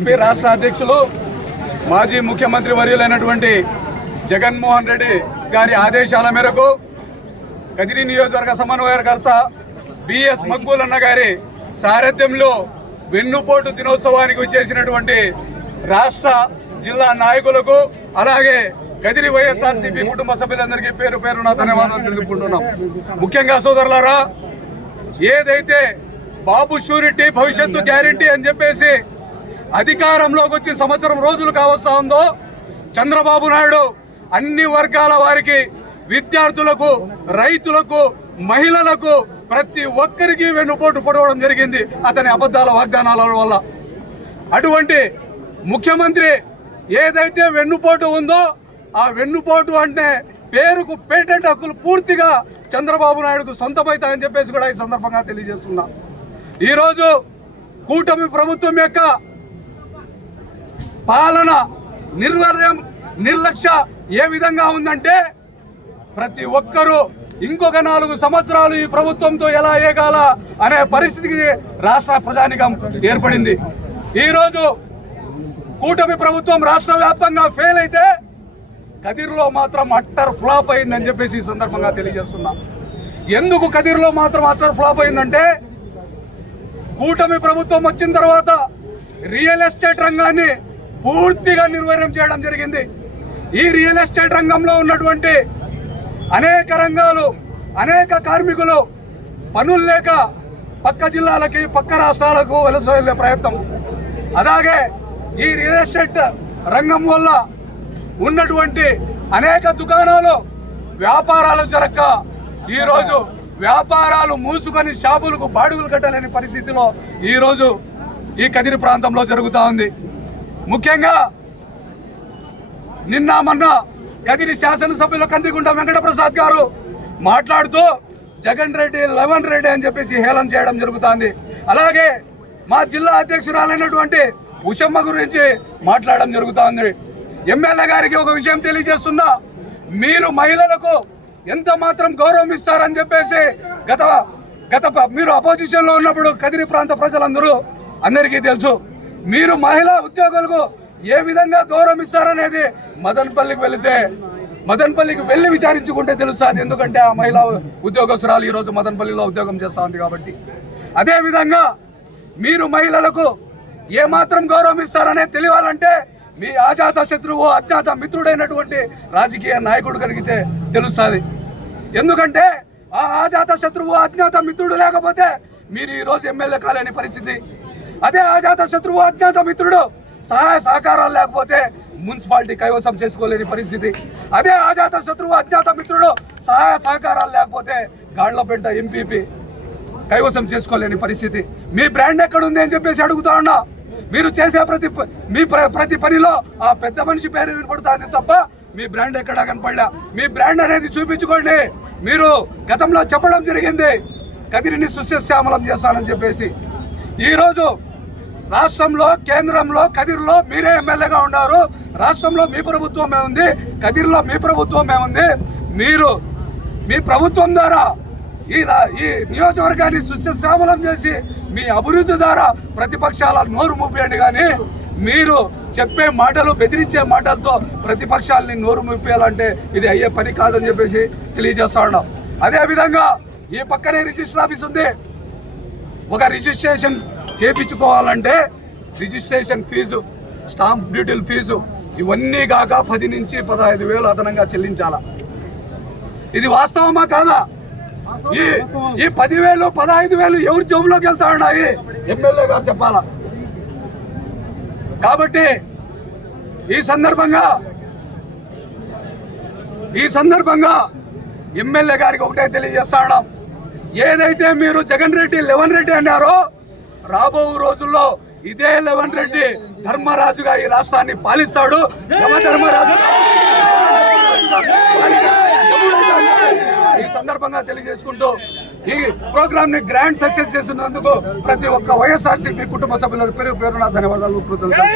MP రాష్ట్ర అధ్యక్షులు మాజీ ముఖ్యమంత్రి వర్యులైనటువంటి జగన్మోహన్ రెడ్డి గారి ఆదేశాల మేరకు కదిరి నియోజకవర్గ సమన్వయకర్త బిఎస్ మక్బూలన్న గారి సారథ్యంలో వెన్నుపోటు దినోత్సవానికి వచ్చేసినటువంటి రాష్ట్ర జిల్లా నాయకులకు అలాగే కదిరి వైఎస్ఆర్సీపీ కుటుంబ సభ్యులందరికీ పేరు పేరున ధన్యవాదాలు తెలుపుకుంటున్నాం. ముఖ్యంగా సోదరులారా ఏదైతే బాబు షూరిటీ భవిష్యత్తు గ్యారంటీ అని చెప్పేసి అధికారంలోకి వచ్చి సంవత్సరం రోజులు కావస్తా ఉందో చంద్రబాబు నాయుడు అన్ని వర్గాల వారికి విద్యార్థులకు రైతులకు మహిళలకు ప్రతి ఒక్కరికి వెన్నుపోటు పడవడం జరిగింది అతని అబద్ధాల వాగ్దానాల వల్ల. అటువంటి ముఖ్యమంత్రి ఏదైతే వెన్నుపోటు ఉందో ఆ వెన్నుపోటు అంటే పేరుకు పేటెంట్ హక్కులు పూర్తిగా చంద్రబాబు నాయుడుకు సొంతమవుతాయని చెప్పేసి కూడా ఈ సందర్భంగా తెలియజేస్తున్నా. ఈరోజు కూటమి ప్రభుత్వం యొక్క పాలన నిర్వర్యం నిర్లక్ష్య ఏ విధంగా ఉందంటే ప్రతి ఒక్కరూ ఇంకొక నాలుగు సంవత్సరాలు ఈ ప్రభుత్వంతో ఎలా ఏగాల అనే పరిస్థితికి రాష్ట్ర ప్రజానికం ఏర్పడింది. ఈరోజు కూటమి ప్రభుత్వం రాష్ట్ర వ్యాప్తంగా ఫెయిల్ అయితే కదిర్లో మాత్రం అట్టర్ ఫ్లాప్ అయిందని చెప్పేసి ఈ సందర్భంగా తెలియజేస్తున్నా. ఎందుకు కదిర్లో మాత్రం అట్టర్ ఫ్లాప్ అయిందంటే కూటమి ప్రభుత్వం వచ్చిన తర్వాత రియల్ ఎస్టేట్ రంగాన్ని పూర్తిగా నిర్వహణ చేయడం జరిగింది. ఈ రియల్ ఎస్టేట్ రంగంలో ఉన్నటువంటి అనేక రంగాలు అనేక కార్మికులు పనులు లేక పక్క జిల్లాలకి పక్క రాష్ట్రాలకు వలస వెళ్ళే ప్రయత్నం. అలాగే ఈ రియల్ ఎస్టేట్ రంగం వల్ల ఉన్నటువంటి అనేక దుకాణాలు వ్యాపారాలు జరక్క ఈరోజు వ్యాపారాలు మూసుకొని షాపులకు బాడుగులు కట్టలేని పరిస్థితిలో ఈరోజు ఈ కదిరి ప్రాంతంలో జరుగుతూ ఉంది. ముఖ్యంగా నిన్న మొన్న కదిరి శాసనసభ్యుల కందిగుండ వెంకటప్రసాద్ గారు మాట్లాడుతూ జగన్ రెడ్డి లెవెన్ రెడ్డి అని చెప్పేసి హేళన చేయడం జరుగుతుంది. అలాగే మా జిల్లా అధ్యక్షురాలైనటువంటి ఉషమ్మ గురించి మాట్లాడడం జరుగుతోంది. ఎమ్మెల్యే గారికి ఒక విషయం తెలియజేస్తున్నా మీరు మహిళలకు ఎంత మాత్రం గౌరవం ఇస్తారని చెప్పేసి గత గత మీరు అపోజిషన్లో ఉన్నప్పుడు కదిరి ప్రాంత ప్రజలందరూ అందరికీ తెలుసు. మీరు మహిళా ఉద్యోగులకు ఏ విధంగా గౌరవం ఇస్తారనేది మదన్పల్లికి వెళితే మదన్పల్లికి వెళ్ళి విచారించుకుంటే తెలుస్తుంది. ఎందుకంటే ఆ మహిళా ఉద్యోగస్తురాలు ఈరోజు మదన్పల్లిలో ఉద్యోగం చేస్తూ ఉంది కాబట్టి అదేవిధంగా మీరు మహిళలకు ఏ మాత్రం గౌరవం ఇస్తారనే తెలియాలంటే మీ ఆజాత శత్రువు అజ్ఞాత మిత్రుడైనటువంటి రాజకీయ నాయకుడు కలిగితే తెలుస్తుంది. ఎందుకంటే ఆ ఆజాత శత్రువు అజ్ఞాత మిత్రుడు లేకపోతే మీరు ఈరోజు ఎమ్మెల్యే కాలేని పరిస్థితి. అదే అజాత శత్రువు అజ్ఞాత మిత్రుడు. సహాయ సహకారాలు లేకపోతే మున్సిపాలిటీ కైవసం చేసుకోలేని పరిస్థితి. అదే ఆజాత శత్రువు అజ్ఞాత మిత్రుడు సహాయ సహకారాలు లేకపోతే గాడ్లపెంట ఎంపీపీ కైవసం చేసుకోలేని పరిస్థితి. మీ బ్రాండ్ ఎక్కడుంది అని చెప్పేసి అడుగుతా ఉన్నా. మీరు చేసే ప్రతి మీ ప్ర- ప్రతి పనిలో ఆ పెద్ద మనిషి పేరు వినపడుతుంది తప్ప మీ బ్రాండ్ ఎక్కడా కనపడలే. మీ బ్రాండ్ అనేది చూపించుకోండి. మీరు గతంలో చెప్పడం జరిగింది. కదిరిని సుస్యశ్యామలం చేస్తానని చెప్పేసి. ఈరోజు రాష్ట్రంలో కేంద్రంలో కదిరిలో మీరే ఎమ్మెల్యేగా ఉన్నారు. రాష్ట్రంలో మీ ప్రభుత్వమే ఉంది కదిరిలో మీ ప్రభుత్వమే ఉంది. మీరు మీ ప్రభుత్వం ద్వారా ఈ రా- ఈ నియోజకవర్గాన్ని సుస్యశ్యామలం చేసి మీ అభివృద్ధి ద్వారా ప్రతిపక్షాల నోరు మూపేయండి కానీ మీరు చెప్పే మాటలు బెదిరించే మాటలతో ప్రతిపక్షాలని నోరు మూపేయాలంటే ఇది అయ్యే పని కాదని చెప్పేసి తెలియజేస్తా ఉన్నాం. అదేవిధంగా ఈ పక్కనే రిజిస్టర్ ఆఫీస్ ఉంది. ఒక రిజిస్ట్రేషన్ చేపించుకోవాలంటే రిజిస్ట్రేషన్ ఫీజు స్టాంప్ డ్యూటీల ఫీజు ఇవన్నీ కాక పది నుంచి పదహైదు వేలు అదనంగా చెల్లించాల? ఇది వాస్తవమా కాదా? ఈ ఈ పదివేలు పదహైదు వేలు ఎవరి జోబులోకి వెళ్తా ఉన్నాయి ఎమ్మెల్యే గారు చెప్పాలా? కాబట్టి ఈ సందర్భంగా ఈ సందర్భంగా ఎమ్మెల్యే గారికి ఒకటే తెలియజేస్తాం ఏదైతే మీరు జగన్ రెడ్డి లెవెన్ రెడ్డి అన్నారో రాబో రోజుల్లో ఇదే లెవెన్ రెడ్డి ధర్మరాజుగా ఈ రాష్ట్రాన్ని పాలిస్తాడు. ధర్మరాజు. ఈ సందర్భంగా తెలియజేసుకుంటూ ఈ ప్రోగ్రామ్ని గ్రాండ్ సక్సెస్ చేస్తున్నందుకు ప్రతి ఒక్క వైఎస్ఆర్సీపీ కుటుంబ సభ్యులకు పేరు పేరున ధన్యవాదాలు కృతజ్ఞతలు.